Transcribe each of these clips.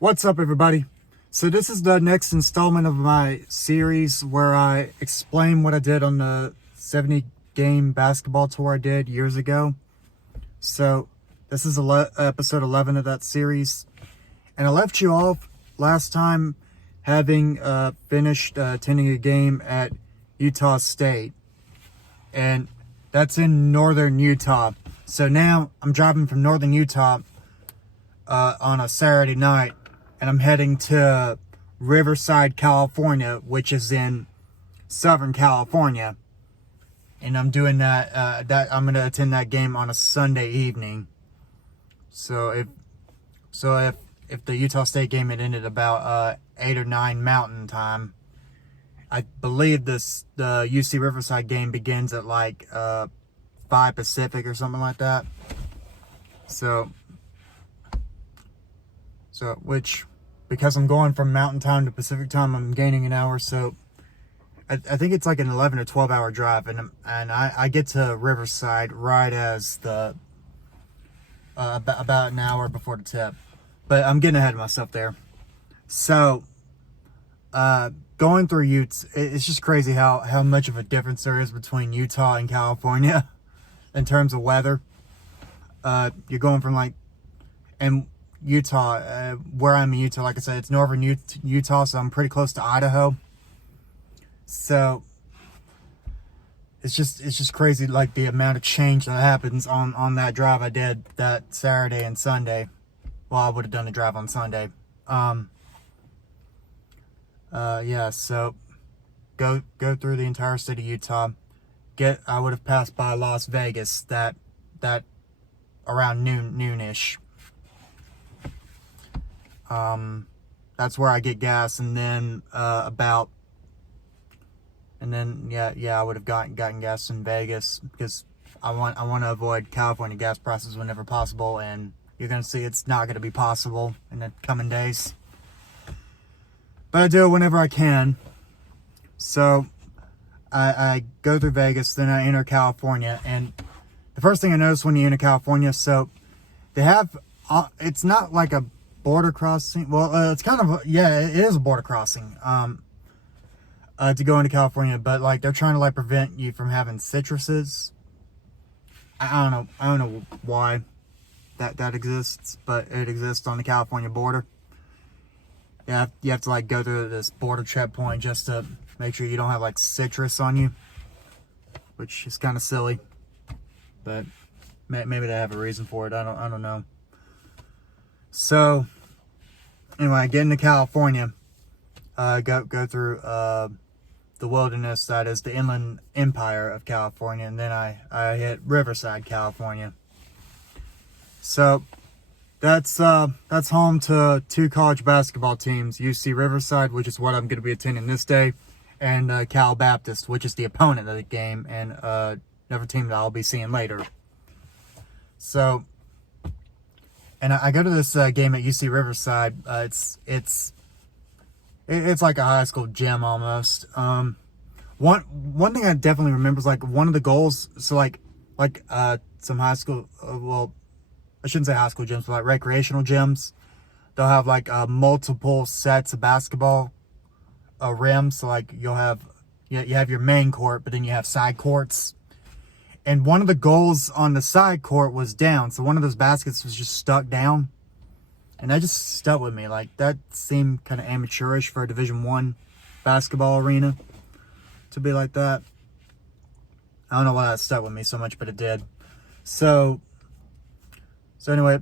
What's up, everybody? So this is the next installment of my series where I explain what I did on the 70 game basketball tour I did years ago. So this is episode 11 of that series, and I left you off last time having finished attending a game at Utah State, and that's in northern Utah. So now I'm driving from northern Utah on a Saturday night, and I'm heading to Riverside, California, which is in Southern California. And I'm doing that. I'm gonna attend that game on a Sunday evening. So if the Utah State game had ended about 8 or 9 Mountain Time, I believe the UC Riverside game begins at like 5 Pacific or something like that. So which, because I'm going from Mountain Time to Pacific Time, I'm gaining an hour. So I think it's like an 11 or 12 hour drive, and I get to Riverside right as the about an hour before the tip. But I'm getting ahead of myself there. So going through Utes, it's just crazy how much of a difference there is between Utah and California in terms of weather. You're going from and Utah, where I'm in Utah, like I said, it's northern Utah, so I'm pretty close to Idaho. So it's just crazy, like the amount of change that happens on that drive I did that Saturday and Sunday. Well, I would have done the drive on Sunday. Yeah, so go through the entire state of Utah. I would have passed by Las Vegas that around noonish. That's where I get gas, and then I would have gotten gas in Vegas, because I want to avoid California gas prices whenever possible, and you're gonna see it's not gonna be possible in the coming days. But I do it whenever I can. So I go through Vegas, then I enter California, and the first thing I notice when you enter California, so they have it's not like a border crossing. Well, it's kind of, yeah, it is a border crossing to go into California, but like they're trying to like prevent you from having citruses. I don't know why that exists, but it exists on the California border. Yeah, you have to like go through this border checkpoint just to make sure you don't have like citrus on you, which is kind of silly, but maybe they have a reason for it. I don't know. So anyway, I get into California, go through the wilderness that is the Inland Empire of California, and then I hit Riverside, California. So that's home to 2 college basketball teams: UC Riverside, which is what I'm going to be attending this day, and Cal Baptist, which is the opponent of the game, and another team that I'll be seeing later. So, and I go to this game at UC Riverside. It's like a high school gym almost. One thing I definitely remember is like one of the goals. So like some high school, well, I shouldn't say high school gyms, but like recreational gyms, they'll have like multiple sets of basketball rims. So like you have your main court, but then you have side courts. And one of the goals on the side court was down. So one of those baskets was just stuck down. And that just stuck with me. Like, that seemed kind of amateurish for a Division I basketball arena to be like that. I don't know why that stuck with me so much, but it did. So anyway,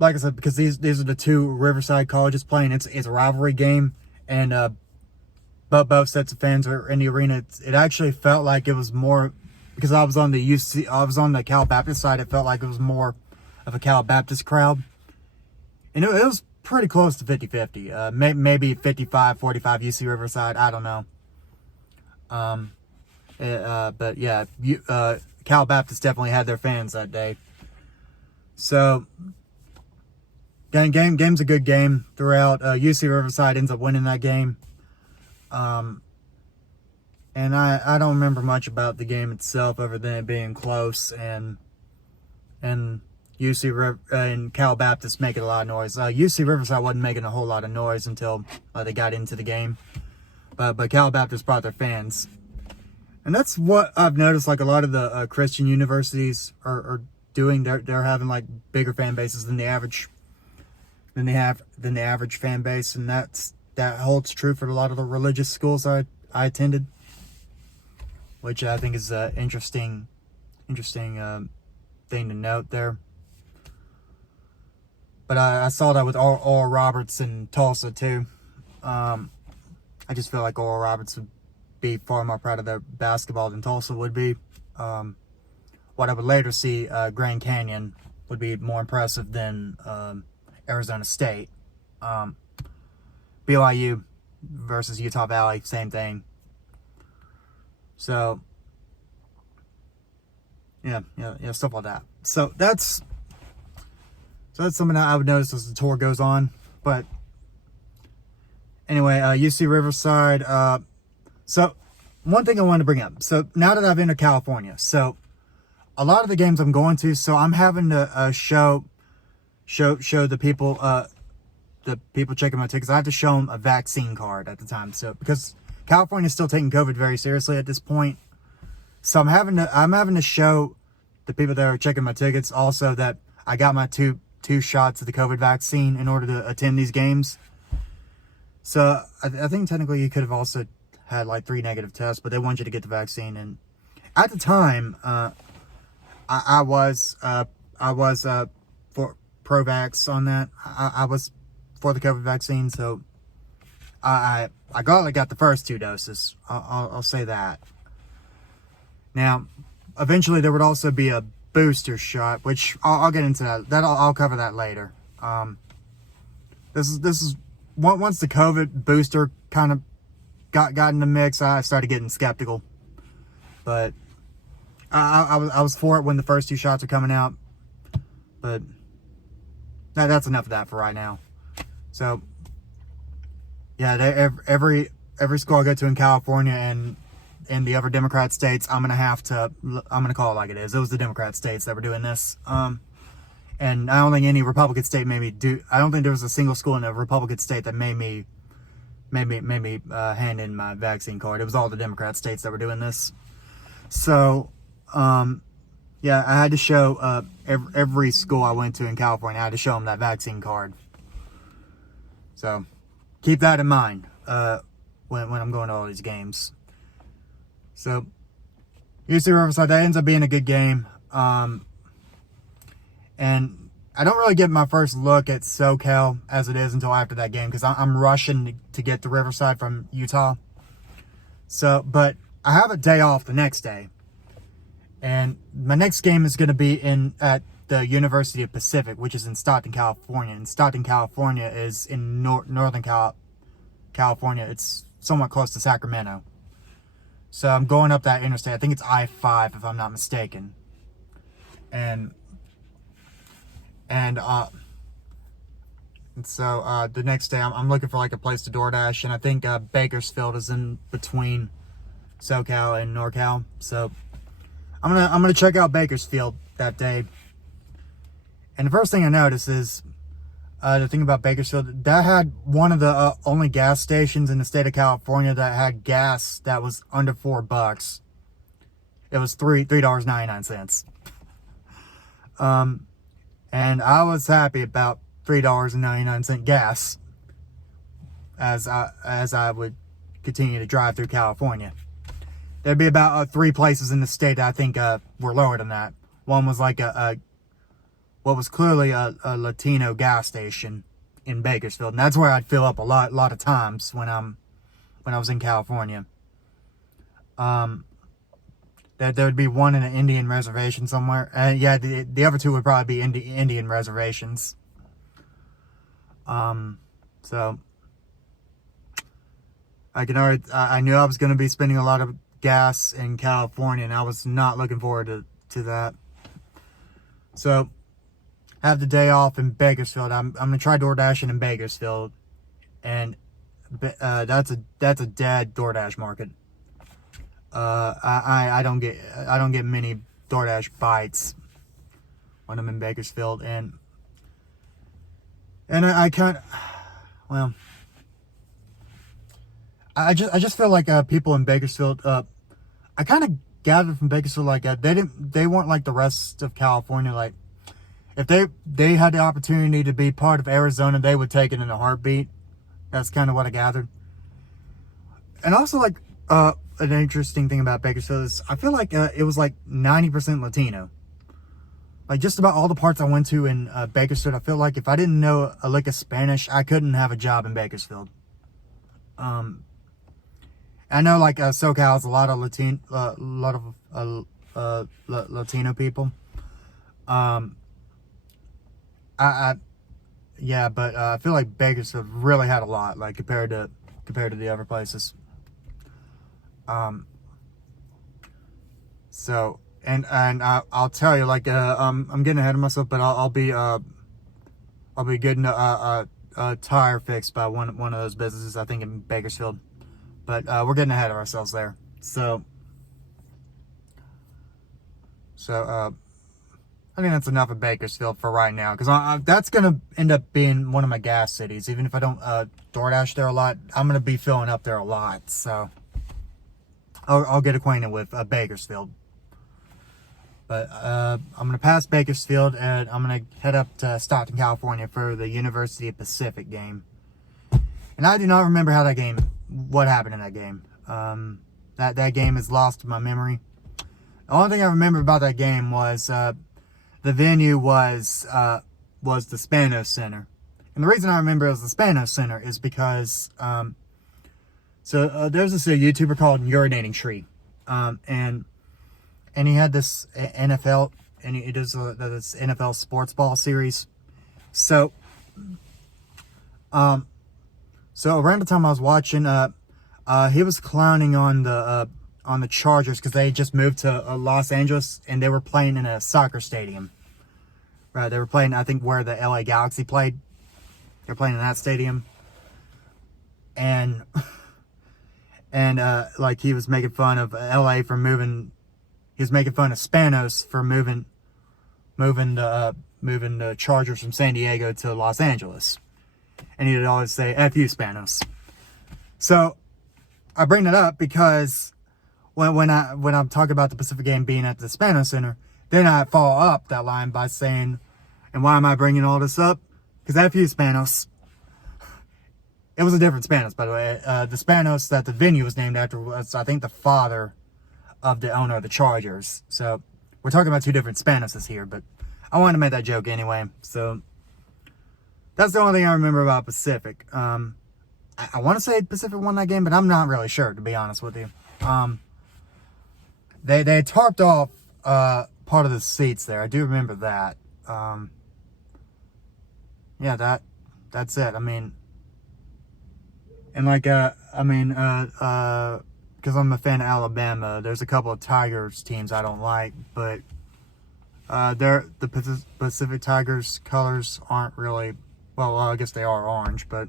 like I said, because these are the 2 Riverside colleges playing, it's a rivalry game, and but both sets of fans are in the arena. It actually felt like it was more, because I was on the Cal Baptist side, it felt like it was more of a Cal Baptist crowd. And it was pretty close to 50-50. Maybe 55-45 UC Riverside. I don't know. But yeah, Cal Baptist definitely had their fans that day. So, game's a good game throughout. UC Riverside ends up winning that game. And I don't remember much about the game itself other than it being close and and Cal Baptist making a lot of noise. UC Riverside wasn't making a whole lot of noise until they got into the game. But Cal Baptist brought their fans. And that's what I've noticed, like a lot of the Christian universities are doing. They're having like bigger fan bases than the average fan base, and that holds true for a lot of the religious schools I attended, which I think is an interesting thing to note there. But I saw that with Oral Roberts in Tulsa too. I just feel like Oral Roberts would be far more proud of their basketball than Tulsa would be. What I would later see, Grand Canyon would be more impressive than Arizona State. BYU versus Utah Valley, same thing. So yeah, stuff like that. So that's something that I would notice as the tour goes on. But anyway, UC Riverside. So one thing I wanted to bring up. So now that I've been to California, so a lot of the games I'm going to, so I'm having to show the people checking my tickets. I have to show them a vaccine card at the time. So because California is still taking COVID very seriously at this point, so I'm having to show the people that are checking my tickets also that I got my two shots of the COVID vaccine in order to attend these games. So I think technically you could have also had like 3 negative tests, but they want you to get the vaccine. And at the time, I was for pro-vax on that. I was for the COVID vaccine, so I got the first 2 doses. I'll say that. Now, eventually there would also be a booster shot, which I'll get into that. I'll cover that later. This is once the COVID booster kind of got in the mix, I started getting skeptical. But I was for it when the first 2 shots are coming out. But that's enough of that for right now. So yeah, every school I go to in California and in the other Democrat states, I'm gonna call it like it is. It was the Democrat states that were doing this. And I don't think any Republican state made me do. I don't think there was a single school in a Republican state that made me hand in my vaccine card. It was all the Democrat states that were doing this. So, yeah, I had to show every school I went to in California. I had to show them that vaccine card. So, keep that in mind when I'm going to all these games. So, UC Riverside, that ends up being a good game. And I don't really get my first look at SoCal as it is until after that game because I'm rushing to get to Riverside from Utah. So, but I have a day off the next day. And my next game is going to be at the University of Pacific, which is in Stockton, California. And Stockton, California is in Northern California. It's somewhat close to Sacramento. So I'm going up that interstate. I think it's I-5 if I'm not mistaken. And so the next day I'm looking for like a place to DoorDash, and I think Bakersfield is in between SoCal and NorCal. So I'm gonna check out Bakersfield that day. And the first thing I noticed is the thing about Bakersfield, that had one of the only gas stations in the state of California that had gas that was under $4. It was $3.99. And I was happy about $3.99 gas as I would continue to drive through California. There'd be about 3 places in the state that I think were lower than that. One was like what was clearly a Latino gas station in Bakersfield, and that's where I'd fill up a lot of times when I was in California. There would be one in an Indian reservation somewhere. Yeah, the other 2 would probably be Indian reservations. So I knew I was going to be spending a lot of gas in California, and I was not looking forward to that. So, have the day off in Bakersfield. I'm gonna try DoorDashing in Bakersfield, and that's a dead DoorDash market. I don't get many DoorDash bites when I'm in Bakersfield, and I kind of, well, I just feel like people in Bakersfield, I kind of gathered from Bakersfield like they weren't like the rest of California. Like if they had the opportunity to be part of Arizona, they would take it in a heartbeat. That's kind of what I gathered. And also like an interesting thing about Bakersfield is I feel like it was like 90% Latino. Like just about all the parts I went to in Bakersfield, I feel like if I didn't know a lick of Spanish, I couldn't have a job in Bakersfield. I know like SoCal has a lot of Latino people. Yeah, but I feel like Bakersfield really had a lot, like compared to the other places. So I'll tell you, like I'm getting ahead of myself, but I'll be getting a tire fixed by one of those businesses, I think in Bakersfield. But we're getting ahead of ourselves there. So I think that's enough of Bakersfield for right now, because that's gonna end up being one of my gas cities. Even if I don't DoorDash there a lot, I'm gonna be filling up there a lot. So I'll get acquainted with Bakersfield. But I'm gonna pass Bakersfield and I'm gonna head up to Stockton, California for the University of Pacific game. And I do not remember what happened in that game. That game is lost to my memory. The only thing I remember about that game was the venue was the Spanos Center. And the reason I remember it was the Spanos Center is because there's this YouTuber called Urinating Tree, and he had this NFL, and he does this NFL sports ball series. So around the time I was watching, he was clowning on the Chargers because they just moved to Los Angeles and they were playing in a soccer stadium. Right, they were playing, I think, where the LA Galaxy played. They're playing in that stadium, and like he was making fun of LA for moving. He was making fun of Spanos for moving the Chargers from San Diego to Los Angeles. And he would always say, F you, Spanos. So I bring that up because when I'm talking about the Pacific game being at the Spanos Center, then I follow up that line by saying, and why am I bringing all this up? Because F you, Spanos. It was a different Spanos, by the way. The Spanos that the venue was named after was, I think, the father of the owner of the Chargers. So we're talking about two different Spanoses here, but I wanted to make that joke anyway. So that's the only thing I remember about Pacific. I want to say Pacific won that game, but I'm not really sure, to be honest with you. They tarped off part of the seats there. I do remember that. Yeah, that's it. I mean, and like because I'm a fan of Alabama, there's a couple of Tigers teams I don't like, but the Pacific Tigers colors aren't really, well, I guess they are orange, but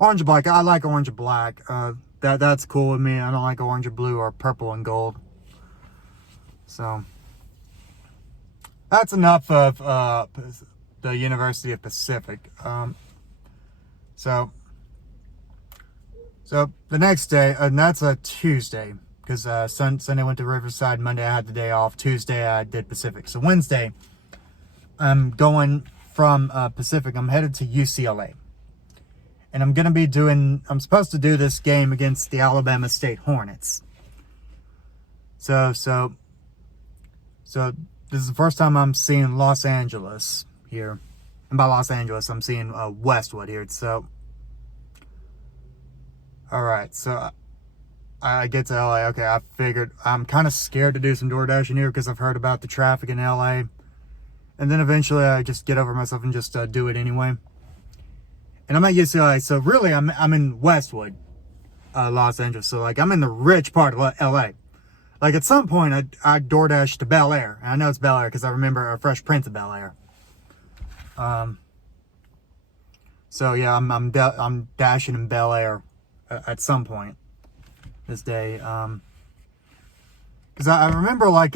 orange and black. I like orange and black. That's cool with me. I don't like orange and blue or purple and gold. So that's enough of the University of Pacific. So the next day, and that's a Tuesday, because Sunday went to Riverside, Monday I had the day off, Tuesday I did Pacific. So Wednesday, I'm going from Pacific, I'm headed to UCLA. And I'm supposed to do this game against the Alabama State Hornets. So this is the first time I'm seeing Los Angeles here. And by Los Angeles, I'm seeing Westwood here. So, alright, so I get to LA. Okay, I figured I'm kind of scared to do some DoorDashing here because I've heard about the traffic in LA. And then eventually I just get over myself and just do it anyway. And I'm at UCLA, so really I'm in Westwood, Los Angeles. So like I'm in the rich part of LA. Like at some point I DoorDashed to Bel Air. And I know it's Bel Air because I remember a Fresh Prince of Bel Air. So yeah, I'm dashing in Bel Air at some point this day. Because I remember like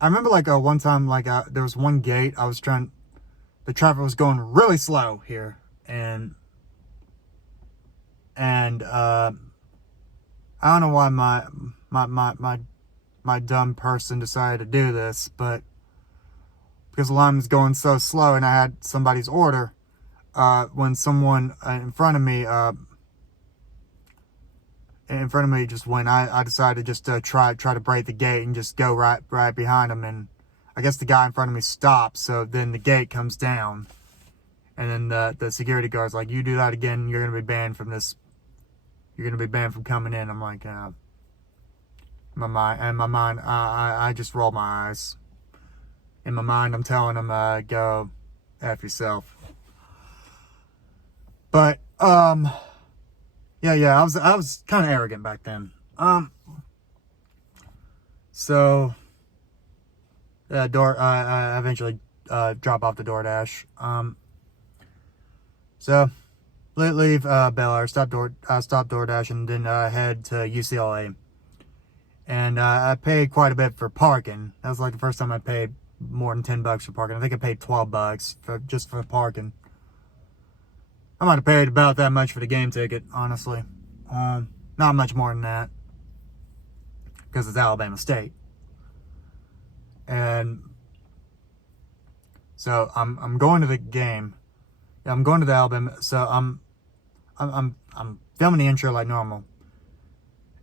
I remember like one time, like there was one gate the traffic was going really slow here, and I don't know why my dumb person decided to do this, but because the line was going so slow and I had somebody's order, when someone in front of me just went, I decided just to try to break the gate and just go right behind him, and I guess the guy in front of me stopped, so then the gate comes down, and then the security guard's like, you do that again, you're gonna be banned from this. You're gonna be banned from coming in. I'm like, my mind, I just roll my eyes. In my mind, I'm telling him, go F yourself. But yeah, I was kind of arrogant back then. So I eventually drop off the DoorDash. So leave Bel Air, stop DoorDash, and then head to UCLA. And I paid quite a bit for parking. That was like the first time I paid more than $10 for parking. I think I paid $12 just for parking. I might have paid about that much for the game ticket, honestly. Not much more than that, because it's Alabama State. And so I'm going to the game. I'm going to the Alabama. So I'm filming the intro like normal,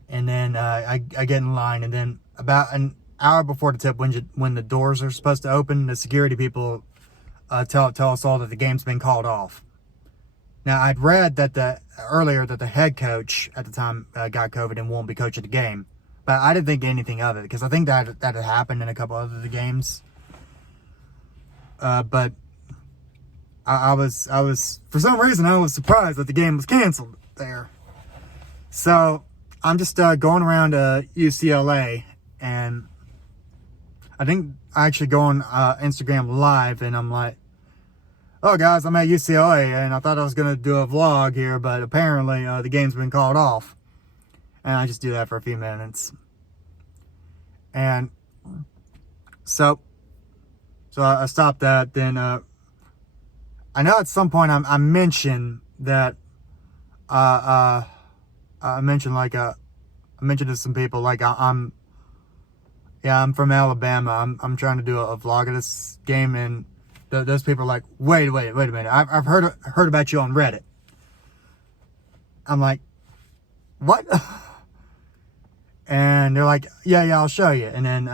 and then I get in line, and then about an hour before the tip, when the doors are supposed to open, the security people tell us all that the game's been called off. Now, I'd read that earlier that the head coach at the time got COVID and won't be coaching the game, but I didn't think anything of it, because I think that had happened in a couple other games. But I was for some reason I was surprised that the game was canceled there. So I'm just going around UCLA, and I think I actually go on Instagram Live, and I'm like, oh guys, I'm at UCLA, and I thought I was gonna do a vlog here, but apparently the game's been called off. And I just do that for a few minutes. And so I stopped that. Then I know at some point I mentioned that I mentioned to some people, like I'm from Alabama. I'm trying to do a vlog of this game, and those people are like, wait a minute. I've heard about you on Reddit. I'm like, what? And they're like, yeah, I'll show you. And then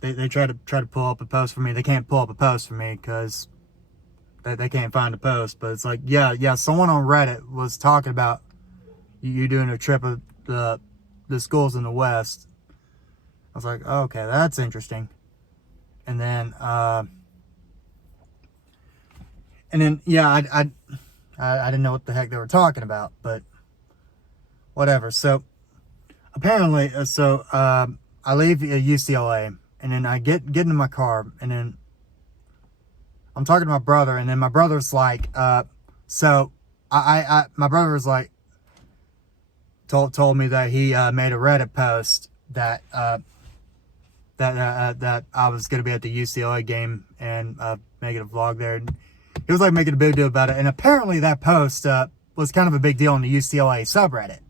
they try to pull up a post for me. They can't pull up a post for me because they can't find a post. But it's like, yeah, someone on Reddit was talking about you doing a trip of the schools in the West. I was like, okay, that's interesting. And then yeah, I didn't know what the heck they were talking about, but whatever. So apparently, I leave UCLA, and then I get into my car, and then I'm talking to my brother, and then my brother's like, my brother was like, told me that he made a Reddit post that that I was gonna be at the UCLA game and making a vlog there. He was like making a big deal about it, and apparently that post was kind of a big deal in the UCLA subreddit.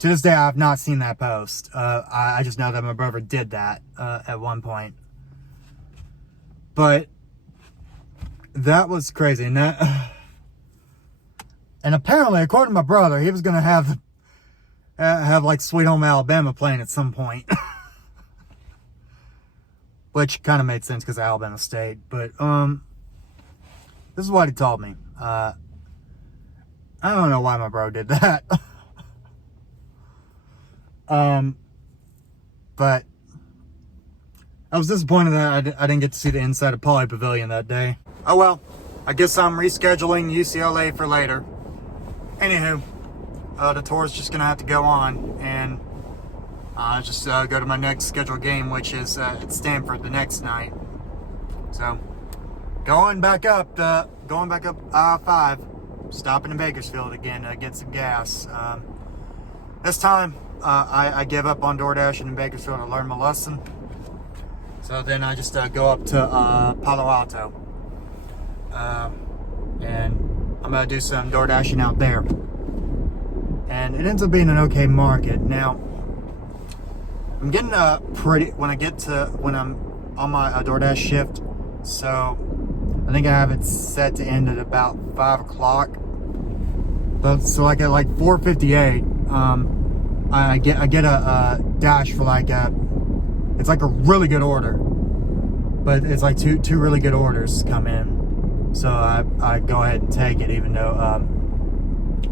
To this day, I have not seen that post. I just know that my brother did that at one point. But that was crazy, and apparently, according to my brother, he was gonna have like Sweet Home Alabama playing at some point. Which kind of made sense because of Alabama State. But this is what he told me. I don't know why my bro did that. But I was disappointed that I didn't get to see the inside of Poly Pavilion that day. Oh well, I guess I'm rescheduling UCLA for later. Anywho, the tour's just gonna have to go on, and just go to my next scheduled game, which is at Stanford the next night. So going back up I-5, stopping in Bakersfield again to get some gas. This time I give up on DoorDash in Bakersfield. I learned my lesson. So then I just go up to Palo Alto. And I'm going to do some door dashing out there. And it ends up being an okay market. Now, I'm getting when I'm on my DoorDash shift. So I think I have it set to end at about 5 o'clock. But so like at like 4:58, I get a dash for like it's like a really good order, but it's like two really good orders come in. So I go ahead and take it, even though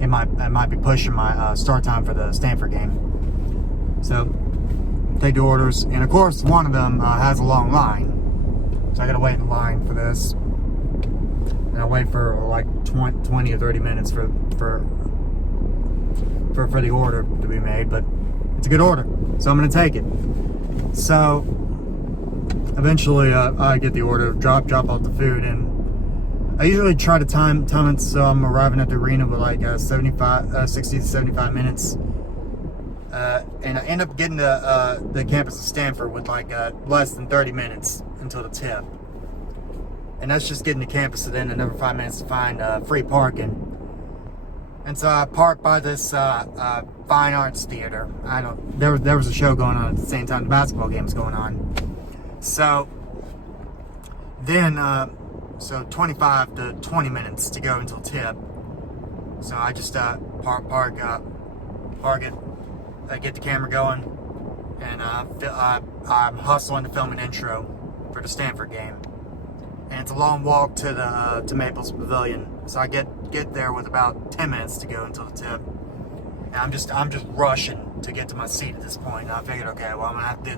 it might be pushing my start time for the Stanford game. So take the orders, and of course one of them has a long line, so I gotta wait in line for this, and I wait for like 20 or 30 minutes for the order to be made. But it's a good order, so I'm gonna take it. So eventually I get the order, drop off the food, and I usually try to time it so I'm arriving at the arena with like 60 to 75 minutes. And I end up getting to the campus of Stanford with like less than 30 minutes until the tip. And that's just getting to campus, and then another 5 minutes to find free parking. And so I parked by this fine arts theater. There was a show going on at the same time the basketball game was going on. So then, so 25 to 20 minutes to go until tip. So I just park it, get the camera going, and I'm hustling to film an intro for the Stanford game. And it's a long walk to Maples Pavilion. So I get there with about 10 minutes to go until the tip. And I'm just rushing to get to my seat at this point. And I figured, okay, well, I'm gonna have to do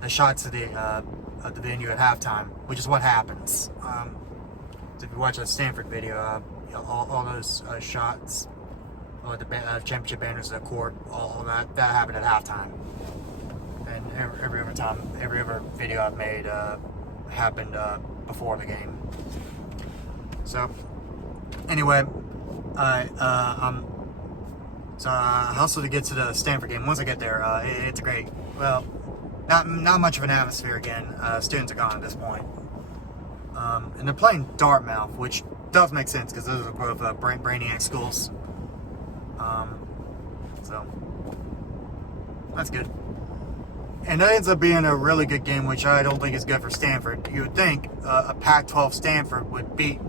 the shots of the venue at halftime, which is what happens. So if you watch that Stanford video, all those shots, the championship banners, the court, all that happened at halftime. And every other video I've made happened before the game. So anyway, I hustle to get to the Stanford game. Once I get there, it's a great, well, not much of an atmosphere again. Students are gone at this point. And they're playing Dartmouth, which does make sense because those are both Brainiac schools. So that's good. And that ends up being a really good game, which I don't think is good for Stanford. You would think a Pac-12 Stanford would beat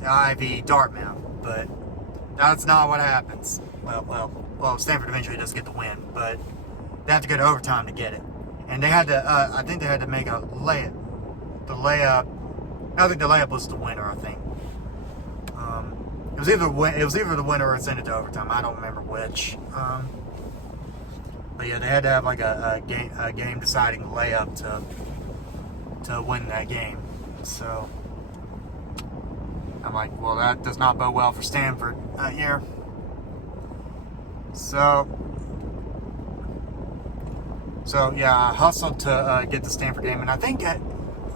the Ivy Dartmouth, but that's not what happens. Well, Stanford eventually does get the win, but they have to go to overtime to get it. And they had to, I think they had to make a layup. The layup, I think the layup was the winner, I think. It was either the winner or send it to overtime. I don't remember which. But yeah, they had to have like a game deciding layup to win that game. So I'm like, well, that does not bode well for Stanford that year. So yeah, I hustled to get the Stanford game, and I think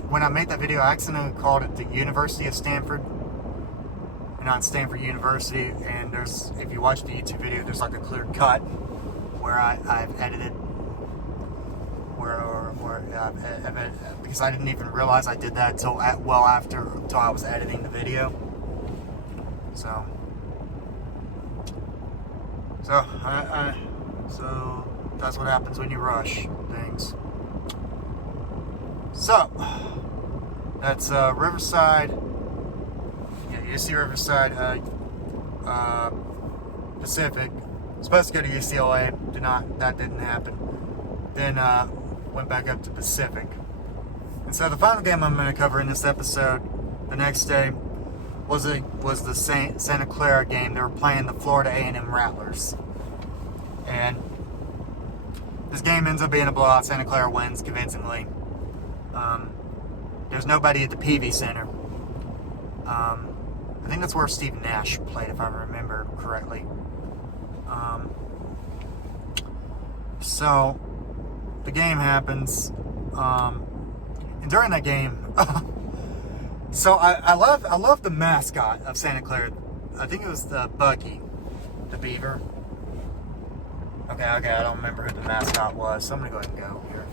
when I made that video, I accidentally called it the University of Stanford, and not Stanford University. And if you watch the YouTube video, there's like a clear cut where I've edited, because I didn't even realize I did that until I was editing the video. So that's what happens when you rush things. So that's Riverside. Yeah, UC Riverside, Pacific. Supposed to go to UCLA. That didn't happen. Then went back up to Pacific. And so the final game I'm going to cover in this episode, the next day, was the Santa Clara game. They were playing the Florida A&M Rattlers. And this game ends up being a blowout. Santa Clara wins convincingly. There's nobody at the PV Center. I think that's where Steve Nash played, if I remember correctly. So the game happens, and during that game, so I love the mascot of Santa Clara. I think it was the Bucky, the beaver. I Okay, I don't remember who the mascot was, so I'm gonna go ahead and go here.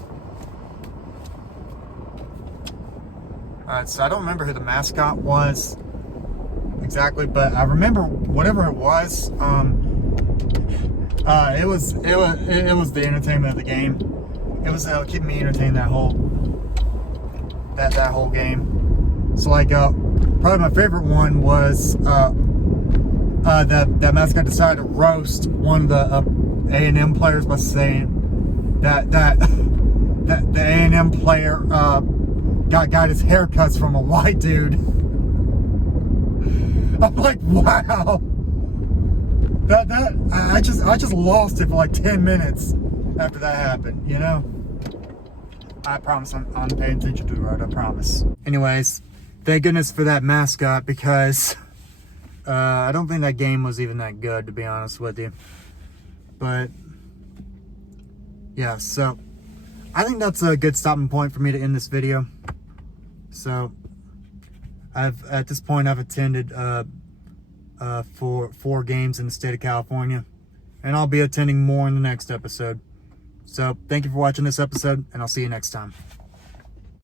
Alright, so I don't remember who the mascot was exactly, but I remember whatever it was, it was the entertainment of the game. It was keeping me entertained that whole game. So like probably my favorite one was that mascot decided to roast one of the A&M players by saying that the A&M player got his haircuts from a white dude. I'm like, wow. I just lost it for like 10 minutes after that happened, you know? I promise I'm paying attention to the road, I promise. Anyways, thank goodness for that mascot, because I don't think that game was even that good, to be honest with you. But yeah, so I think that's a good stopping point for me to end this video. So at this point I've attended for 4 games in the state of California, and I'll be attending more in the next episode. So thank you for watching this episode, and I'll see you next time.